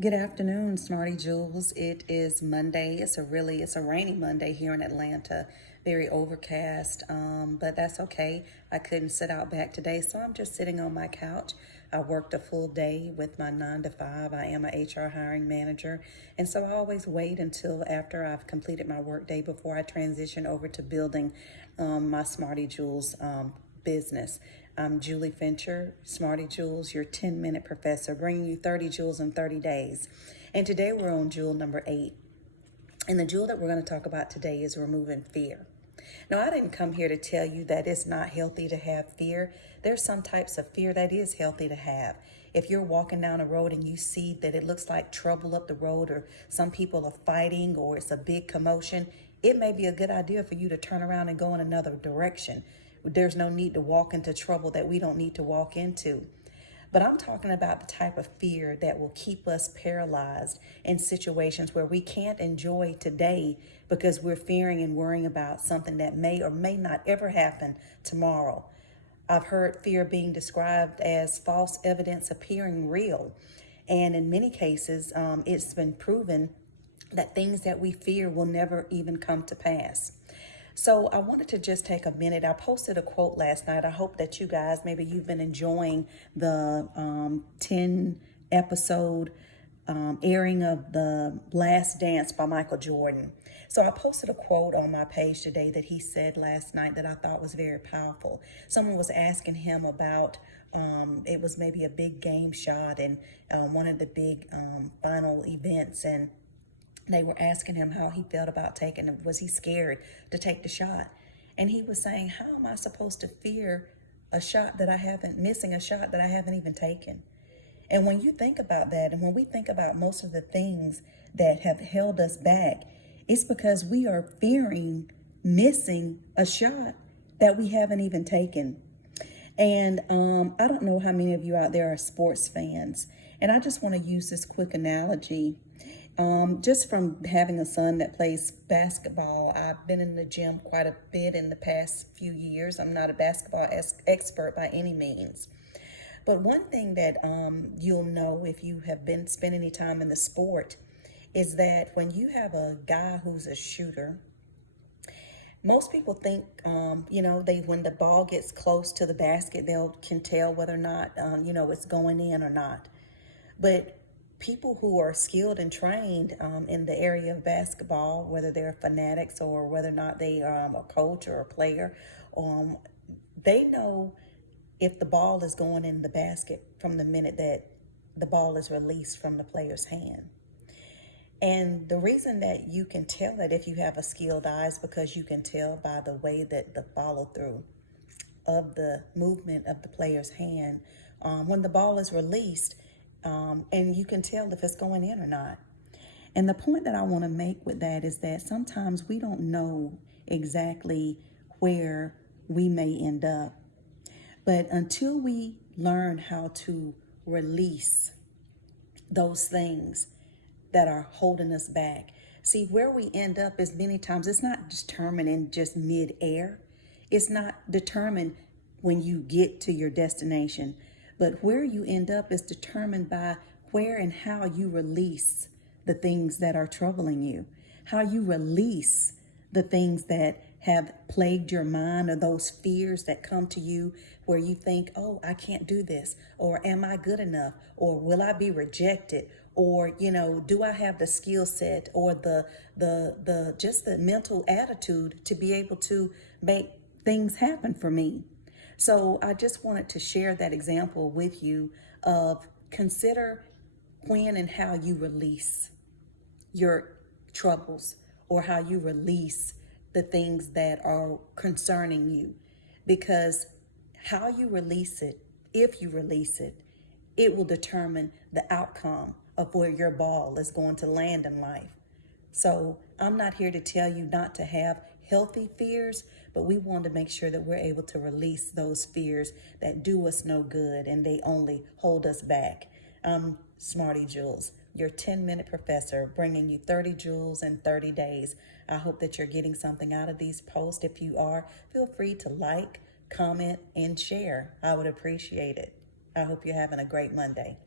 Good afternoon, Smarty Jewels. It is Monday. It's a rainy Monday here in Atlanta. Very overcast, but that's okay. I couldn't sit out back today, so I'm just sitting on my couch. I worked a full day with my 9 to 5. I am a HR hiring manager, and so I always wait until after I've completed my work day before I transition over to building my Smarty Jewels business. I'm Julie Fincher, Smarty Jewels, your 10-minute professor, bringing you 30 jewels in 30 days. And today we're on jewel number 8. And the jewel that we're going to talk about today is removing fear. Now, I didn't come here to tell you that it's not healthy to have fear. There's some types of fear that is healthy to have. If you're walking down a road and you see that it looks like trouble up the road, or some people are fighting, or it's a big commotion, it may be a good idea for you to turn around and go in another direction. There's no need to walk into trouble that we don't need to walk into. But I'm talking about the type of fear that will keep us paralyzed in situations where we can't enjoy today because we're fearing and worrying about something that may or may not ever happen tomorrow. I've heard fear being described as false evidence appearing real. And in many cases, it's been proven that things that we fear will never even come to pass. So I wanted to just take a minute. I posted a quote last night. I hope that you guys, maybe you've been enjoying the 10 episode airing of The Last Dance by Michael Jordan. So I posted a quote on my page today that he said last night that I thought was very powerful. Someone was asking him about, it was maybe a big game shot and one of the big final events, and they were asking him how he felt about taking it. Was he scared to take the shot? And he was saying, how am I supposed to fear missing a shot that I haven't even taken? And when you think about that, and when we think about most of the things that have held us back, it's because we are fearing missing a shot that we haven't even taken. And I don't know how many of you out there are sports fans. And I just want to use this quick analogy. Just from having a son that plays basketball, I've been in the gym quite a bit in the past few years. I'm not a basketball expert by any means. But one thing that you'll know if you have been spending any time in the sport is that when you have a guy who's a shooter, most people think, when the ball gets close to the basket, they can tell whether or not, it's going in or not. But people who are skilled and trained in the area of basketball, whether they're fanatics or whether or not they are a coach or a player, they know if the ball is going in the basket from the minute that the ball is released from the player's hand. And the reason that you can tell that if you have a skilled eye is because you can tell by the way that the follow through of the movement of the player's hand when the ball is released, and you can tell if it's going in or not. And the point that I want to make with that is that sometimes we don't know exactly where we may end up. But until we learn how to release those things that are holding us back, see, where we end up is many times, it's not determined in just mid-air. It's not determined when you get to your destination. But where you end up is determined by where and how you release the things that are troubling you, how you release the things that have plagued your mind, or those fears that come to you where you think, oh, I can't do this, or am I good enough, or will I be rejected, or, do I have the skill set or the just the mental attitude to be able to make things happen for me. So I just wanted to share that example with you of consider when and how you release your troubles, or how you release the things that are concerning you. Because how you release it, if you release it, it will determine the outcome of where your ball is going to land in life. So I'm not here to tell you not to have healthy fears, but we want to make sure that we're able to release those fears that do us no good and they only hold us back. Smarty Jewels, your 10-minute professor, bringing you 30 jewels in 30 days. I hope that you're getting something out of these posts. If you are, feel free to like, comment, and share. I would appreciate it. I hope you're having a great Monday.